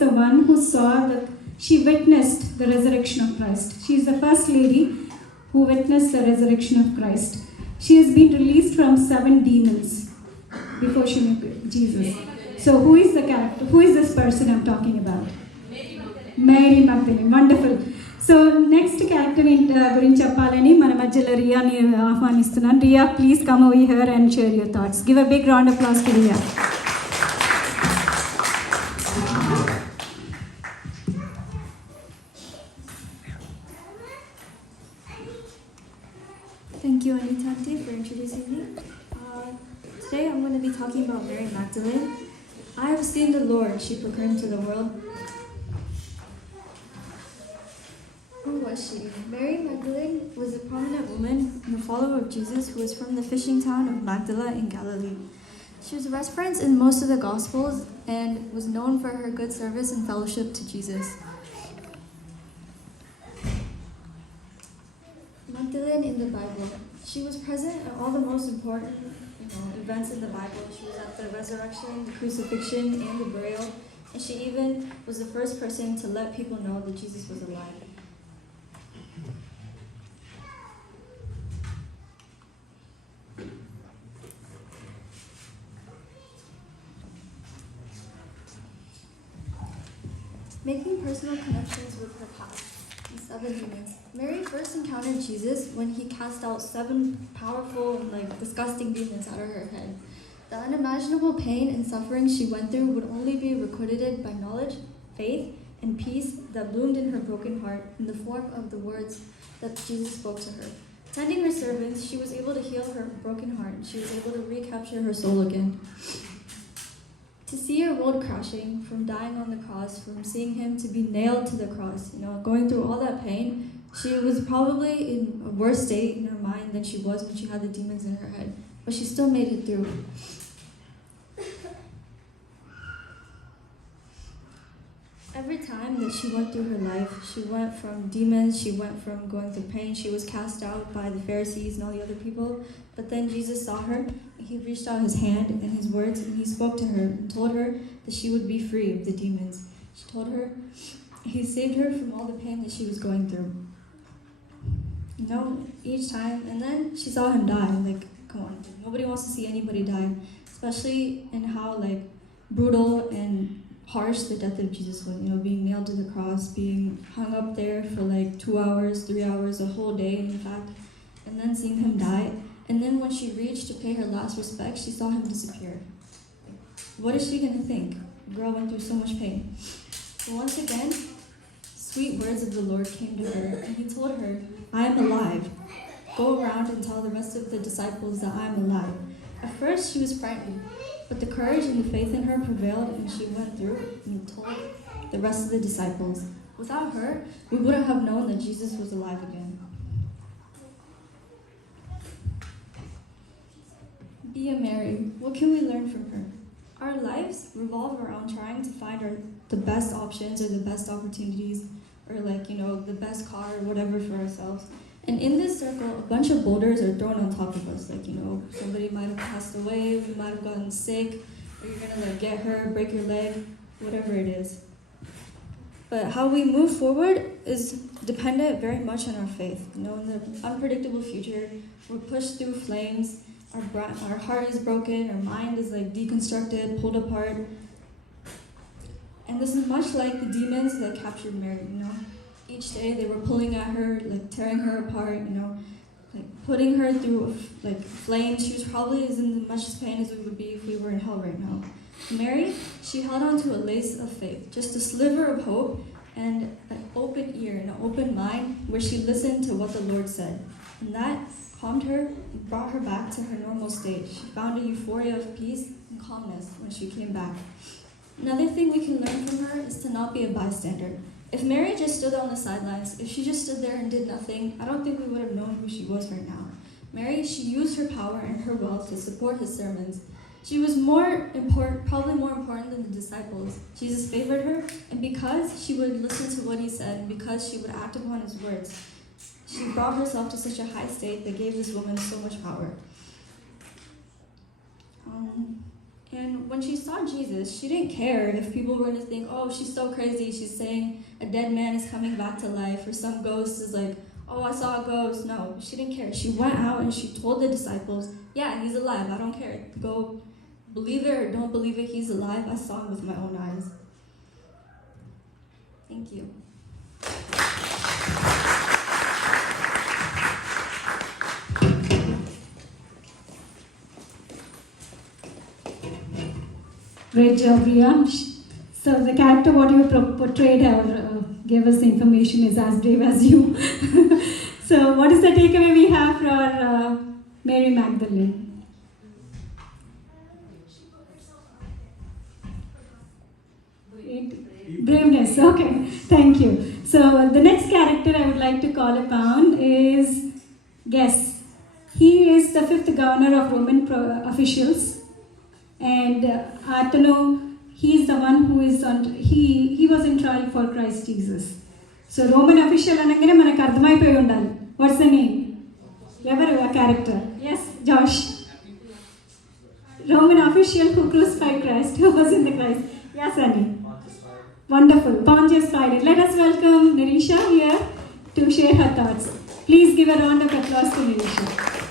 is the one who she witnessed the resurrection of Christ. She is the first lady who witnessed the resurrection of Christ. She has been released from 7 demons before she met Jesus. So who is the character? Who is this person I'm talking about? Mary Magdalene. Wonderful. So next character గురించి చెప్పాలని మన మధ్యలో రియాని ఆహ్వానిస్తున్నాను. Riya, please come over here and share your thoughts. Give a big round of applause to Riya. Thank you, Anita, for introducing me. Today I'm going to be talking about Mary Magdalene. I have seen the Lord, she proclaimed to the world. Who was she? Mary Magdalene was a prominent woman and a follower of Jesus who was from the fishing town of Magdala in Galilee. She was referenced in most of the Gospels and was known for her good service and fellowship to Jesus. Magdalene in the Bible. She was present at all the most important events in the Bible. She was at the resurrection, the crucifixion, and the burial. And she even was the first person to let people know that Jesus was alive. Making personal connections with her past and 7 demons. Mary first encountered Jesus when he cast out 7 powerful and disgusting demons out of her head. The unimaginable pain and suffering she went through would only be recorded by knowledge, faith, and peace that bloomed in her broken heart in the form of the words that Jesus spoke to her. Tending her servants, she was able to heal her broken heart. She was able to recapture her soul again. To see her world crashing, from dying on the cross, from seeing him to be nailed to the cross, going through all that pain, she was probably in a worse state in her mind than she was when she had the demons in her head. But she still made it through. Every time that she went through her life, she went from demons, she went from going through pain, she was cast out by the Pharisees and all the other people. But then Jesus saw her, and he reached out his hand and his words, and he spoke to her and told her that she would be free of the demons. She told her, he saved her from all the pain that she was going through. Each time, and then she saw him die. Come on, nobody wants to see anybody die, especially in how brutal and harsh the death of Jesus was, being nailed to the cross, being hung up there for 2 hours, 3 hours, a whole day in fact, and then seeing him die. And then when she reached to pay her last respects, she saw him disappear. What is she going to think? The girl went through so much pain. But once again, sweet words of the Lord came to her, and he told her, I am alive. Go around and tell the rest of the disciples that I am alive. At first, she was frightened, but the courage and the faith in her prevailed, and she went through and told the rest of the disciples. Without her, we wouldn't have known that Jesus was alive again. Be a Mary. What can we learn from her? Our lives revolve around trying to find the best options or the best opportunities or the best car or whatever for ourselves. And in this circle, a bunch of boulders are thrown on top of us. Somebody might have passed away, we might have gotten sick, or you're gonna get hurt, break your leg, whatever it is. But how we move forward is dependent very much on our faith. In the unpredictable future, we're pushed through flames, our heart is broken, our mind is deconstructed, pulled apart. And this is much like the demons that captured Mary, Each day they were pulling at her, tearing her apart, putting her through flames. She was probably as in much pain as we would be if we were in hell right now. Mary, she held on to a lace of faith, just a sliver of hope and an open ear and an open mind where she listened to what the Lord said. And that calmed her and brought her back to her normal state. She found a euphoria of peace and calmness when she came back. Another thing we can learn from her is to not be a bystander. If Mary just stood on the sidelines, if she just stood there and did nothing, I don't think we would have known who she was right now. Mary, she used her power and her wealth to support his sermons. She was probably more important than the disciples. Jesus favored her, and because she would listen to what he said, and because she would act upon his words, she brought herself to such a high state that gave this woman so much power. And when she saw Jesus, she didn't care if people were to think, oh, she's so crazy. She's saying a dead man is coming back to life, or some ghost is like, oh, I saw a ghost. No, she didn't care. She went out and she told the disciples, yeah, he's alive. I don't care. Go believe it or don't believe it. He's alive. I saw him with my own eyes. Thank you. Great job, Riya. So the character what you portrayed or gave us the information is as brave as you. So what is the takeaway we have for Mary Magdalene? Braveness, okay, thank you. So the next character I would like to call upon is Guess. He is the fifth governor of Roman officials, and he is the one who is he was in trial for Christ Jesus. So Roman official anagane manaku ardhamayipoyi undali. What's the name? Ever a character? Yes, Josh. Roman official who crucified Christ, who was in the Christ. Yes, Annie. Wonderful. Pontius Pilate. Let us welcome Nirisha here to share her thoughts. Please give a round of applause to Nirisha.